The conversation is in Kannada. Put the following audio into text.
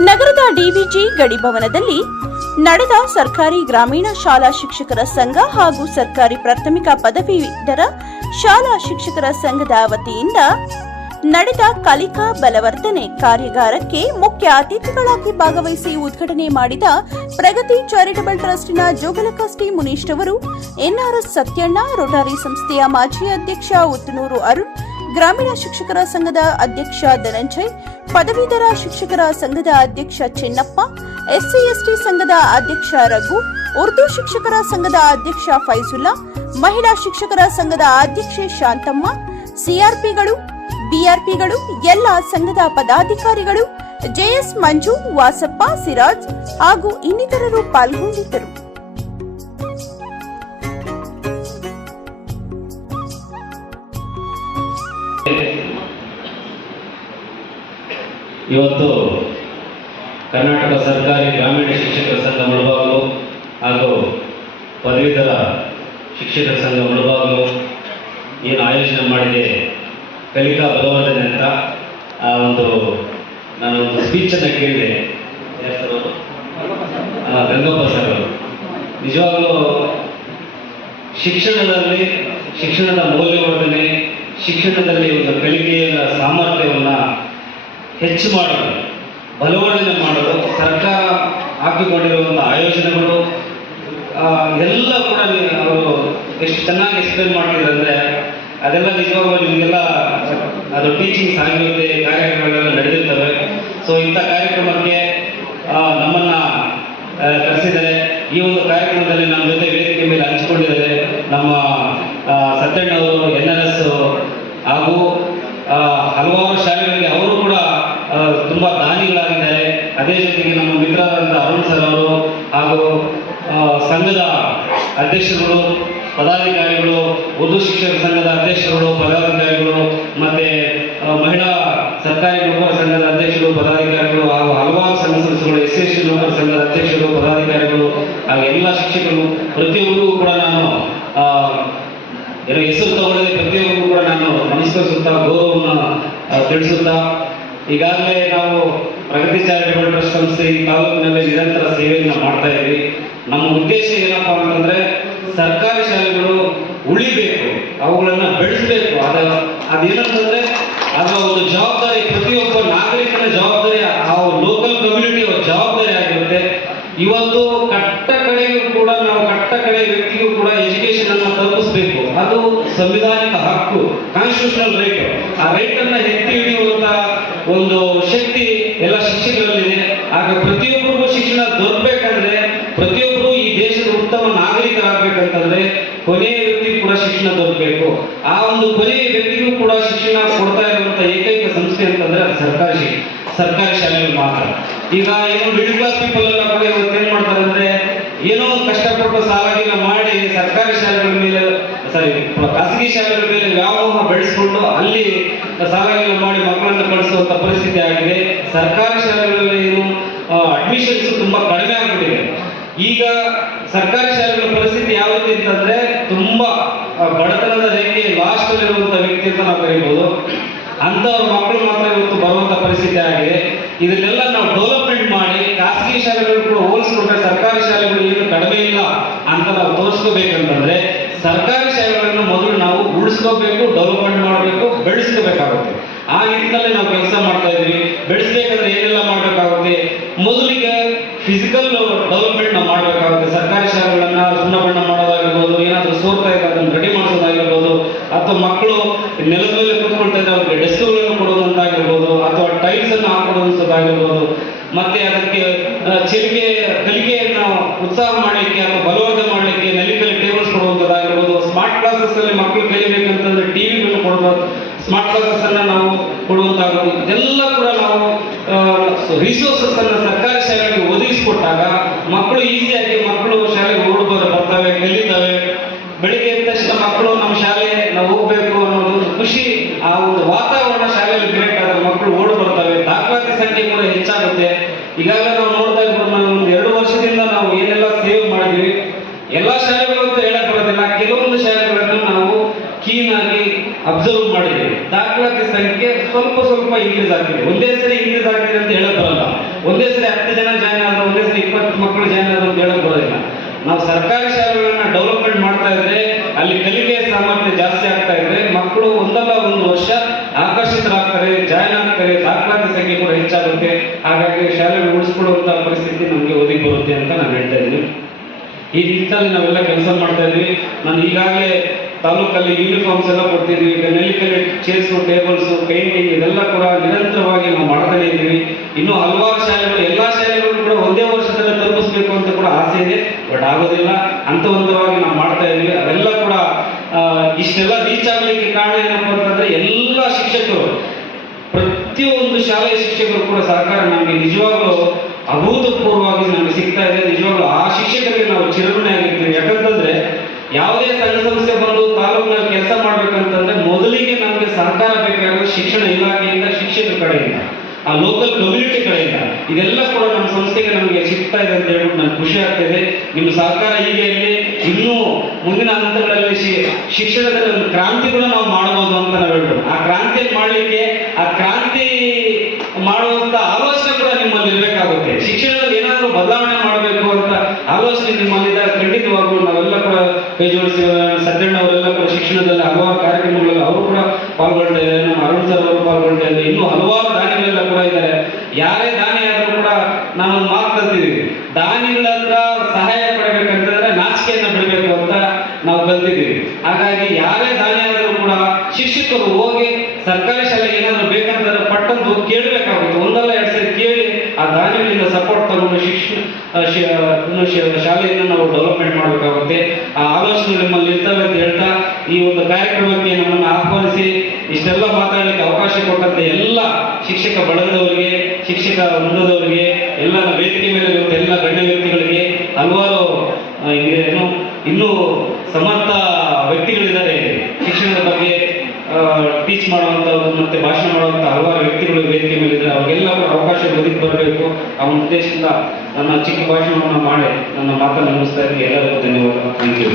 ನಗರದ ಡಿವಿಜಿ ಗಡಿಭವನದಲ್ಲಿ ನಡೆದ ಸರ್ಕಾರಿ ಗ್ರಾಮೀಣ ಶಾಲಾ ಶಿಕ್ಷಕರ ಸಂಘ ಹಾಗೂ ಸರ್ಕಾರಿ ಪ್ರಾಥಮಿಕ ಪದವೀಧರ ಶಾಲಾ ಶಿಕ್ಷಕರ ಸಂಘದ ವತಿಯಿಂದ ನಡೆದ ಕಲಿಕಾ ಬಲವರ್ಧನೆ ಕಾರ್ಯಾಗಾರಕ್ಕೆ ಮುಖ್ಯ ಅತಿಥಿಗಳಾಗಿ ಭಾಗವಹಿಸಿ ಉದ್ಘಾಟನೆ ಮಾಡಿದ ಪ್ರಗತಿ ಚಾರಿಟಬಲ್ ಟ್ರಸ್ಟ್ನ ಜೋಗಲಕಸ್ಟಿ ಮುನೀಶ್ ಅವರು ಎನ್ಆರ್ಎಸ್ ಸತ್ಯಣ್ಣ, ರೋಟರಿ ಸಂಸ್ಥೆಯ ಮಾಜಿ ಅಧ್ಯಕ್ಷ ಉತ್ತನೂರು ಅರುಣ್ ಗ್ರಾಮೀಣ ಶಿಕ್ಷಕರ ಸಂಘದ ಅಧ್ಯಕ್ಷ ಧನಂಜಯ್, ಪದವೀಧರ ಶಿಕ್ಷಕರ ಸಂಘದ ಅಧ್ಯಕ್ಷ ಚೆನ್ನಪ್ಪ, ಎಸ್ಸಿ ಎಸ್ಟಿ ಸಂಘದ ಅಧ್ಯಕ್ಷ ರಘು, ಉರ್ದು ಶಿಕ್ಷಕರ ಸಂಘದ ಅಧ್ಯಕ್ಷ ಫೈಜುಲ್ಲಾ ಮಹಿಳಾ ಶಿಕ್ಷಕರ ಸಂಘದ ಅಧ್ಯಕ್ಷೆ ಶಾಂತಮ್ಮ, ಸಿಆರ್ಪಿಗಳು, ಬಿಆರ್ಪಿಗಳು, ಎಲ್ಲ ಸಂಘದ ಪದಾಧಿಕಾರಿಗಳು, ಜೆಎಸ್ ಮಂಜು, ವಾಸಪ್ಪ, ಸಿರಾಜ್ ಹಾಗೂ ಇನ್ನಿತರರು ಪಾಲ್ಗೊಂಡಿದ್ದರು. ಇವತ್ತು ಕರ್ನಾಟಕ ಸರ್ಕಾರಿ ಗ್ರಾಮೀಣ ಶಿಕ್ಷಕರ ಸಂಘ ಮುಳುಬಾಗಲು ಹಾಗೂ ಪದವೀಧರ ಶಿಕ್ಷಕರ ಸಂಘ ಮುಳುಬಾಗಲು ಏನು ಆಯೋಜನೆ ಮಾಡಿದೆ ಕಲಿಕಾ ಬಲವರ್ಧನೆ ಅಂತ ಆ ಒಂದು ನಾನು ಒಂದು ಸ್ಪೀಚನ್ನು ಕೇಳಿದೆ ಯಾರ್ ಸರ್ ಅವರು? ಆ, ಗಂಗಪ್ಪ ಸರ್ ನಿಜವಾಗಲೂ ಶಿಕ್ಷಣದಲ್ಲಿ ಶಿಕ್ಷಣದ ಮೌಲ್ಯವರ್ಧನೆ ಶಿಕ್ಷಣದಲ್ಲಿ ಒಂದು ಕಲಿಕೆಯ ಸಾಮರ್ಥ್ಯವನ್ನು ಹೆಚ್ಚು ಮಾಡೋದು ಬಲವರ್ಧನೆ ಮಾಡೋದು ಸರ್ಕಾರ ಹಾಕಿಕೊಂಡಿರುವಂಥ ಆಯೋಜನೆಗಳು ಎಲ್ಲ ಕೂಡ ಅವರು ಎಷ್ಟು ಚೆನ್ನಾಗಿ ಎಕ್ಸ್ಪ್ಲೇನ್ ಮಾಡಿದ್ರು ಅಂದರೆ ಅದೆಲ್ಲ ನಿಜವಾಗ್ಲೂ ನಿಮಗೆಲ್ಲ ಅದು ಟೀಚಿಂಗ್ಸ್ ಆಗಿರುತ್ತೆ ಕಾರ್ಯಕ್ರಮಗಳೆಲ್ಲ ನಡೆದಿರ್ತವೆ. ಸೊ ಇಂಥ ಕಾರ್ಯಕ್ರಮಕ್ಕೆ ನಮ್ಮನ್ನು ಕರೆಸಿದ್ದಾರೆ. ಈ ಒಂದು ಕಾರ್ಯಕ್ರಮದಲ್ಲಿ ನಮ್ಮ ಜೊತೆ ವೇದಿಕೆ ಮೇಲೆ ಹಂಚಿಕೊಂಡಿದ್ದಾರೆ ನಮ್ಮ ಸತ್ಯಣ್ಣವರು ಎನ್ ಆರ್ ಎಸ್ ಹಾಗೂ ಹಲವಾರು ಶಾಲೆಗಳಿಗೆ ಅವರು ಕೂಡ ಆ, ತುಂಬಾ ದಾನಿಗಳಾಗಿದ್ದಾರೆ ಅದೇ ಜೊತೆಗೆ ನಮ್ಮ ಮಿತ್ರರಾದಂಥ ಅರುಣ್ ಸರ್ ಅವರು ಹಾಗೂ ಸಂಘದ ಅಧ್ಯಕ್ಷರುಗಳು, ಪದಾಧಿಕಾರಿಗಳು, ಉರ್ದು ಶಿಕ್ಷಕ ಸಂಘದ ಅಧ್ಯಕ್ಷರುಗಳು, ಪದಾಧಿಕಾರಿಗಳು ಮತ್ತೆ ಮಹಿಳಾ ಸರ್ಕಾರಿ ನೌಕರ ಸಂಘದ ಅಧ್ಯಕ್ಷರು, ಪದಾಧಿಕಾರಿಗಳು ಹಾಗೂ ಹಲವಾರು ಸಂಘ ಸಂಸ್ಥೆಗಳು ಎಸ್ ಎಸ್ ನೌಕರ ಸಂಘದ ಅಧ್ಯಕ್ಷರು, ಪದಾಧಿಕಾರಿಗಳು ಹಾಗೂ ಎಲ್ಲ ಶಿಕ್ಷಕರು, ಪ್ರತಿಯೊಬ್ಬರಿಗೂ ಕೂಡ ನಾನು ಹೆಸರು ತಗೊಳ್ಳದೆ ಪ್ರತಿಯೊಬ್ಬರಿಗೂ ಕೂಡ ನಾನು ನಮಸ್ಕರಿಸುತ್ತಾ, ಗೌರವವನ್ನು ತಿಳಿಸುತ್ತಾ, ಈಗಾಗಲೇ ನಾವು ಪ್ರಗತಿ ಚಾರಿಟಬಲ್ ಟ್ರಸ್ಟ್ ಸಂಸ್ಥೆ ಈ ತಾಲೂಕಿನಲ್ಲಿ ನಿರಂತರ ಸೇವೆಯನ್ನು ಮಾಡ್ತಾ ಇದ್ದೀವಿ ನಮ್ಮ ಉದ್ದೇಶ ಏನಪ್ಪಾ ಅಂತಂದ್ರೆ ಸರ್ಕಾರಿ ಶಾಲೆಗಳು ಉಳಿಬೇಕು, ಅವುಗಳನ್ನ ಬೆಳೆಸಬೇಕು. ಅದ ಅದೇನಂತಂದ್ರೆ ಅದರ ಒಂದು ಜವಾಬ್ದಾರಿ, ಪ್ರತಿಯೊಬ್ಬ ನಾಗರಿಕನ ಜವಾಬ್ದಾರಿ, ಆ ಲೋಕಲ್ ಕಮ್ಯುನಿಟಿಯ ಜವಾಬ್ದಾರಿ ಆಗಿರುತ್ತೆ. ಇವತ್ತು ಕಟ್ಟ ಕಡೆಗೂ ಕೂಡ ನಾವು ಕಟ್ಟ ಕಡೆ ವ್ಯಕ್ತಿಗೂ ಕೂಡ ಎಜುಕೇಶನ್ ಅನ್ನ ತಲುಪಿಸಬೇಕು. ಅದು ಸಂವಿಧಾನಿಕ ಹಕ್ಕು ಕಾನ್ಸ್ಟಿಟ್ಯೂಷನಲ್ ರೈಟ್ ಆ ರೈಟ್ ಅನ್ನ ಎತ್ತಿ ಶಕ್ತಿ ಎಲ್ಲ ಶಿಕ್ಷಕರಲ್ಲಿದೆ. ಆಗ ಪ್ರತಿಯೊಬ್ಬರಿಗೂ ಶಿಕ್ಷಣ ದೊರಕಬೇಕಂದ್ರೆ ಪ್ರತಿಯೊಬ್ಬರು ಈ ದೇಶದ ಉತ್ತಮ ನಾಗರಿಕರಾಗಬೇಕಂತಂದ್ರೆ ಕೊನೆಯ ವ್ಯಕ್ತಿ ಕೂಡ ಶಿಕ್ಷಣ ದೊರಕಬೇಕು. ಆ ಒಂದು ಕೊನೆಯ ವ್ಯಕ್ತಿಗೂ ಕೂಡ ಶಿಕ್ಷಣ ಕೊಡ್ತಾ ಇರುವಂತ ಏಕೈಕ ಸಂಸ್ಥೆ ಅಂತಂದ್ರೆ ಅದು ಸರ್ಕಾರಿ ಸರ್ಕಾರಿ ಶಾಲೆಗಳು ಮಾತ್ರ. ಈಗ ಏನು ಮಿಡ್ ಕ್ಲಾಸ್ ಪೀಪಲ್ ಎಲ್ಲ ಕೂಡ ಇವತ್ತು ಏನ್ ಮಾಡ್ತಾರೆ ಅಂದ್ರೆ, ಏನೋ ಕಷ್ಟಪಟ್ಟು ಸಾಲಗಿನ ಮಾಡಿ ಸರ್ಕಾರಿ ಶಾಲೆಗಳ ಮೇಲೆ ಸಾರಿ ಖಾಸಗಿ ಶಾಲೆಗಳ ಮೇಲೆ ವ್ಯಾಮೋಹ ಬೆಳೆಸ್ಕೊಂಡು ಅಲ್ಲಿ ಸಾಲಗಳನ್ನು ಮಾಡಿ ಮಕ್ಕಳನ್ನು ಕಳಿಸುವಂತ ಪರಿಸ್ಥಿತಿ ಆಗಿದೆ. ಸರ್ಕಾರಿ ಶಾಲೆಗಳಲ್ಲಿ ಏನು ಅಡ್ಮಿಷನ್ಸ್ ತುಂಬಾ ಕಡಿಮೆ ಆಗ್ಬಿಟ್ಟಿದೆ. ಈಗ ಸರ್ಕಾರಿ ಶಾಲೆಗಳ ಪರಿಸ್ಥಿತಿ ಯಾವ ರೀತಿ ಅಂತಂದ್ರೆ ತುಂಬಾ ಬಡತನದ ರೇಖೆ ಲಾಸ್ಟ್ ಅಲ್ಲಿರುವಂತ ವ್ಯಕ್ತಿ ಅಂತ ನಾವು ಕರಿಬಹುದು. ಅಂತವ್ರ ಮಕ್ಕಳು ಮಾತ್ರ ಇವತ್ತು ಬರುವಂತ ಪರಿಸ್ಥಿತಿ ಆಗಿದೆ. ಇದನ್ನೆಲ್ಲ ನಾವು ಡೆವಲಪ್ಮೆಂಟ್ ಮಾಡಿ ಖಾಸಗಿ ಶಾಲೆಗಳು ಕೂಡ ಹೋಲಿಸ್ಕೊಂಡ್ರೆ ಸರ್ಕಾರಿ ಶಾಲೆಗಳು ಏನು ಕಡಿಮೆ ಇಲ್ಲ ಅಂತ ನಾವು ತೋರಿಸ್ಕೋಬೇಕಂತಂದ್ರೆ ಸರ್ಕಾರಿ ಶಾಲೆಗಳನ್ನು ಮೊದಲು ನಾವು ಉಳಿಸ್ಕೋಬೇಕು ಡೆವಲಪ್ಮೆಂಟ್ ಮಾಡಬೇಕು, ಬೆಳೆಸ್ಕೋಬೇಕಾಗುತ್ತೆ. ಆ ನಿಟ್ಟಿನಲ್ಲಿ ನಾವು ಕೆಲಸ ಮಾಡ್ತಾ ಇದ್ದೀವಿ. ಬೆಳೆಸ್ಬೇಕಂದ್ರೆ ಏನೆಲ್ಲ ಮಾಡಬೇಕಾಗುತ್ತೆ? ಮೊದಲಿಗೆ ಫಿಸಿಕಲ್ ಡೆವಲಪ್ಮೆಂಟ್ ನಾವು ಮಾಡಬೇಕಾಗುತ್ತೆ ಸರ್ಕಾರಿ ಶಾಲೆಗಳನ್ನ ಸುಣ್ಣ ಬಣ್ಣ ಮಾಡೋದಾಗಿರ್ಬೋದು ಏನಾದರೂ ಸೋರ್ತಾ ಇದೆ ಅದನ್ನು ರೆಡಿ ಮಾಡಿಸೋದಾಗಿರ್ಬೋದು ಅಥವಾ ಮಕ್ಕಳು ನೆಲದ ಮೇಲೆ ಕೂತ್ಕೊಳ್ತಾ ಇದ್ರೆ ಅವ್ರಿಗೆ ಡೆಸ್ಕ್ಗಳನ್ನು ಕೊಡುವಂತಾಗಿರ್ಬೋದು ಅಥವಾ ಟೈಲ್ಸ್ ಅನ್ನು ಹಾಕೊಡುವಂಥದ್ದಾಗಿರ್ಬೋದು ಮತ್ತೆ ಅದಕ್ಕೆ ಆ, ಚೆಲಿಕೆ ಕಲಿಕೆಯನ್ನ ಉತ್ಸಾಹ ಮಾಡಲಿಕ್ಕೆ ಅಥವಾ ಬಲವರ್ಧನೆ ಮಾಡಲಿಕ್ಕೆ ನೆಲಿಕಲ್ಲಿ ಟೇಬಲ್ಸ್ ಕೊಡುವಂಥದ್ದಾಗಿರ್ಬೋದು ಸ್ಮಾರ್ಟ್ ಕ್ಲಾಸಸ್ ಅಲ್ಲಿ ಮಕ್ಕಳು ಕಲಿಬೇಕಂತಂದ್ರೆ ಟಿವಿಗಳನ್ನು ಕೊಡಬಾರ್ದು ಸ್ಮಾರ್ಟ್ ಕ್ಲಾಸಸ್ ಅನ್ನ ನಾವು ಕೊಡುವಂತಾಗೋದು ಇದೆಲ್ಲ ಕೂಡ ನಾವು ರಿಸೋರ್ಸಸ್ ಅನ್ನ ಸರ್ಕಾರಿ ಶಾಲೆಗೆ ಒದಗಿಸಿಕೊಟ್ಟಾಗ ಮಕ್ಕಳು ಈಸಿಯಾಗಿ ಮಕ್ಕಳು ಶಾಲೆಗೆ ಓಡ್ಬೋದು ಬರ್ತವೆ ಕಲಿತವೆ ಬೆಳಿಗ್ಗೆ ಎದ್ದ ತಕ್ಷಣ ಮಕ್ಕಳು ನಮ್ಮ ಶಾಲೆ ನಾವು ಹೋಗ್ಬೇಕು ಅನ್ನೋದು ಒಂದು ಖುಷಿ ಆ ಒಂದು ವಾತಾವರಣ ಶಾಲೆಯಲ್ಲಿ ಕ್ರಿಯೇಟ್ ಆದ್ರೆ ಮಕ್ಕಳು ಓಡ್ ಬರ್ತವೆ ದಾಖಲಾತಿ ಸಂಖ್ಯೆ ಕೂಡ ಹೆಚ್ಚಾಗುತ್ತೆ ಈಗಾಗಲೇ ನಾವು ನೋಡ್ತಾ ಇರ್ಬೋದು ನಾವು ಒಂದು ಎರಡು ವರ್ಷದಿಂದ ನಾವು ಏನೆಲ್ಲ ಸೇವ್ ಮಾಡಿದ್ವಿ ಎಲ್ಲಾ ಶಾಲೆಗಳು ಅಂತ ಹೇಳಕ್ ಬರೋದಿಲ್ಲ ಕೆಲವೊಂದು ಶಾಲೆಗಳನ್ನು ನಾವು ಕೀನ್ ಆಗಿ ಅಬ್ಸರ್ವ್ ಮಾಡಿದ್ವಿ ದಾಖಲಾತಿ ಸಂಖ್ಯೆ ಸ್ವಲ್ಪ ಸ್ವಲ್ಪ ಇನ್ಕ್ರೀಸ್ ಆಗ್ತಿದೆ ಒಂದೇ ಸರಿ ಇನ್ಕ್ರೀಸ್ ಆಗ್ತಿದೆ ಅಂತ ಹೇಳಕ್ ಬರಲ್ಲ. ಒಂದೇ ಸರಿ ಹತ್ತು ಮಕ್ಕಳು ಜಾಯ್ನ್ ಆದ್ರು ಅಂತ ಹೇಳಕ್ ಬರೋದಿಲ್ಲ. ನಾವು ಸರ್ಕಾರಿ ಶಾಲೆಗಳನ್ನ ಡೆವಲಪ್ಮೆಂಟ್ ಮಾಡ್ತಾ ಇದ್ರೆ, ಅಲ್ಲಿ ಕಲಿಕೆಯ ಸಾಮರ್ಥ್ಯ ಜಾಸ್ತಿ ಆಗ್ತಾ ಇದ್ರೆ, ಮಕ್ಕಳು ಒಂದಲ್ಲ ಒಂದು ವರ್ಷ ಆಕರ್ಷಿತರಾಗ್ತಾರೆ ಜಾಯ್ನ್ ಆಗ್ತಾರೆ, ದಾಖಲಾತಿ ಸಂಖ್ಯೆ ಕೂಡ ಹೆಚ್ಚಾಗುತ್ತೆ. ಹಾಗಾಗಿ ಶಾಲೆಗಳು ಉಳಿಸ್ಕೊಳ್ಳುವಂತ ಪರಿಸ್ಥಿತಿ ನಮಗೆ ಒದಗಿ ಬರುತ್ತೆ ಅಂತ ನಾನು ಹೇಳ್ತಾ ಇದ್ದೀನಿ. ಈ ನಿಟ್ಟಿನಲ್ಲಿ ನಾವೆಲ್ಲ ಕೆಲಸ ಮಾಡ್ತಾ ಇದ್ವಿ. ನಾನು ಈಗಾಗಲೇ ತಾಲೂಕಲ್ಲಿ ಯೂನಿಫಾರ್ಮ್ಸ್ ಎಲ್ಲ ಕೊಡ್ತಿದ್ವಿ ಈಗ ನೆಲ್ಲಿಕಲ್ಲಿ ಚೇರ್ಸು ಟೇಬಲ್ಸು ಪೇಂಟಿಂಗ್ ಇದೆಲ್ಲ ಕೂಡ ನಿರಂತರವಾಗಿ ನಾವು ಮಾಡ್ತಾನೆ ಇದ್ದೀವಿ. ಇನ್ನೂ ಹಲವಾರು ಶಾಲೆಗಳು, ಎಲ್ಲಾ ಶಾಲೆಗಳು ಕೂಡ ಒಂದೇ ವರ್ಷದಲ್ಲಿ ತಲುಪಿಸ್ಬೇಕು ಅಂತ ಕೂಡ ಆಸೆ ಇದೆ. ಬಟ್ ಆಗೋದಿಲ್ಲ. ಹಂತವಂತವಾಗಿ ನಾವು ಮಾಡ್ತಾ ಇದ್ದೀವಿ. ಅದೆಲ್ಲ ಕೂಡ ಇಷ್ಟೆಲ್ಲ ರೀಚ್ ಆಗಲಿಕ್ಕೆ ಕಾರಣ ಏನಪ್ಪ ಅಂತಂದ್ರೆ ಎಲ್ಲ ಶಿಕ್ಷಕರು, ಪ್ರತಿಯೊಂದು ಶಾಲೆಯ ಶಿಕ್ಷಕರು ಕೂಡ ಸರ್ಕಾರ ನಮಗೆ ನಿಜವಾಗ್ಲೂ ಅಭೂತಪೂರ್ವವಾಗಿ ನಮಗೆ ಸಿಗ್ತಾ ಇದೆ. ನಿಜವಾಗ್ಲೂ ಆ ಶಿಕ್ಷಕರಿಗೆ ನಾವು ಚಿರಋಣಿ ಆಗಿರ್ತೀವಿ ಯಾಕಂತಂದ್ರೆ ಯಾವುದೇ ಸಂಘ ಸಂಸ್ಥೆ ಬಂದು ತಾಲೂಕಿನಲ್ಲಿ ಕೆಲಸ ಮಾಡ್ಬೇಕಂತಂದ್ರೆ ಮೊದಲಿಗೆ ನಮಗೆ ಸರ್ಕಾರ ಬೇಕಾಗಿರೋದು ಶಿಕ್ಷಣ ಇಲಾಖೆಯಿಂದ, ಶಿಕ್ಷಕರ ಕಡೆಯಿಂದ, ಆ ಲೋಕಲ್ ಕಮ್ಯುನಿಟಿ ಕಡೆಯಿಂದ. ಇದೆಲ್ಲ ಕೂಡ ನಮ್ಮ ಸಂಸ್ಥೆಗೆ ನಮಗೆ ಸಿಗ್ತಾ ಇದೆ ಅಂತ ಹೇಳ್ಬಿಟ್ಟು ನನಗೆ ಖುಷಿ ಆಗ್ತಿದೆ ನಿಮ್ಮ ಸಹಕಾರ ಹೀಗೆ ಇಲ್ಲಿ ಇನ್ನೂ ಮುಂದಿನ ಹಂತಗಳಲ್ಲಿ ಶಿಕ್ಷಣದಲ್ಲಿ ಒಂದು ಕ್ರಾಂತಿ ಕೂಡ ನಾವು ಮಾಡಬಹುದು ಅಂತ ನಾವು ಹೇಳ್ಬೋದು. ಆ ಕ್ರಾಂತಿ ಮಾಡಲಿಕ್ಕೆ, ಆ ಕ್ರಾಂತಿ ಮಾಡುವಂತ ಆಲೋಚನೆ ಕೂಡ ನಿಮ್ಮಲ್ಲಿ ಇರಬೇಕಾಗುತ್ತೆ. ಶಿಕ್ಷಣದಲ್ಲಿ ಏನಾದರೂ ಬದಲಾವಣೆ ಮಾಡಬೇಕು ಅಂತ ಆಲೋಚನೆ ನಿಮ್ಮಲ್ಲಿದ್ದಾಗ ಖಂಡಿತವಾಗ್ಲೂ ನಾವೆಲ್ಲ ಕೂಡ ಕೈ ಜೋಡಿಸಿ ಸಜ್ಜಣ್ಣ ಅವರೆಲ್ಲ ಕೂಡ ಶಿಕ್ಷಣದಲ್ಲಿ ಹಲವಾರು ಕಾರ್ಯಕ್ರಮಗಳಲ್ಲಿ ಅವರು ಕೂಡ ಪಾಲ್ಗೊಳ್ತಾ ನಮ್ಮ ಅರುಣ್ ಸರ್ ಅವರು ಪಾಲ್ಗೊಳ್ತಾ ಇನ್ನೂ ಹಲವಾರು ದಾನಿಗಳೆಲ್ಲ ಕೂಡ ಇದ್ದಾರೆ. ಯಾರೇ ದಾನಿ ಆದರೂ ಕೂಡ ನಾವು ಮಾತು ಕಲ್ತಿದ್ದೀವಿ ದಾನಿಗಳ ಹತ್ರ ಸಹಾಯ ಪಡಬೇಕಂತಂದ್ರೆ ನಾಚಿಕೆಯನ್ನು ಬಿಡಬೇಕು ಅಂತ ನಾವು ಕಲ್ತಿದ್ದೀವಿ. ಹಾಗಾಗಿ ಯಾರೇ ದಾನಿ ಆದರೂ ಕೂಡ ಶಿಕ್ಷಕರು ಹೋಗಿ ಸರ್ಕಾರಿ ಶಾಲೆಗೆ ಏನಾದರೂ ಬೇಕಂತಂದ್ರೆ ಪಟ್ಟಂತ ಹೋಗಿ ಕೇಳಬೇಕಾಗುತ್ತೆ. ಒಂದಲ್ಲ ಎರಡು ಸರಿ ಕೇಳಿ ಆ ದಾನಿಗಳಿಂದ ಸಪೋರ್ಟ್ ತಗೊಂಡು ಶಿಕ್ಷಣ ಶಾಲೆಯನ್ನು ನಾವು ಡೆವಲಪ್ಮೆಂಟ್ ಮಾಡಬೇಕಾಗುತ್ತೆ. ಆ ಆಲೋಚನೆ ನಿಮ್ಮಲ್ಲಿ ಇರ್ತವೆ ಅಂತ ಹೇಳ್ತಾ, ಈ ಒಂದು ಕಾರ್ಯಕ್ರಮಕ್ಕೆ ನಮ್ಮನ್ನು ಆಹ್ವಾನಿಸಿ, ಇಷ್ಟೆಲ್ಲ ಮಾತಾಡಲಿಕ್ಕೆ ಅವಕಾಶ ಕೊಟ್ಟಂತೆ ಎಲ್ಲ ಶಿಕ್ಷಕ ಬಳಗದವರಿಗೆ, ಶಿಕ್ಷಕ ವೃಂದದವರಿಗೆ, ಎಲ್ಲ ನಮ್ಮ ವೇದಿಕೆ ಮೇಲೆ ಎಲ್ಲ ಗಣ್ಯ ವ್ಯಕ್ತಿಗಳಿಗೆ, ಹಲವಾರು ಆ, ಏನು ಇನ್ನೂ ಸಮರ್ಥ ವ್ಯಕ್ತಿಗಳಿದ್ದಾರೆ ಶಿಕ್ಷಣದ ಬಗ್ಗೆ ಟೀಚ್ ಮಾಡುವಂಥವ್ರು ಮತ್ತೆ ಭಾಷಣ ಮಾಡುವಂಥ ಹಲವಾರು ವ್ಯಕ್ತಿಗಳು ವೇದಿಕೆ ಮೇಲೆ ಇದ್ದಾರೆ ಅವ್ರಿಗೆಲ್ಲ ಅವಕಾಶ ಒದಗಿ ಬರಬೇಕು. ಆ ಉದ್ದೇಶದಿಂದ ನನ್ನ ಚಿಕ್ಕ ಭಾಷಣವನ್ನು ಮಾಡಿ ನನ್ನ ಮಾತನ್ನು ಮುಗಿಸ್ತಾ ಇದ್ದೀನಿ. ಎಲ್ಲರಿಗೂ ಧನ್ಯವಾದ ಥ್ಯಾಂಕ್ ಯು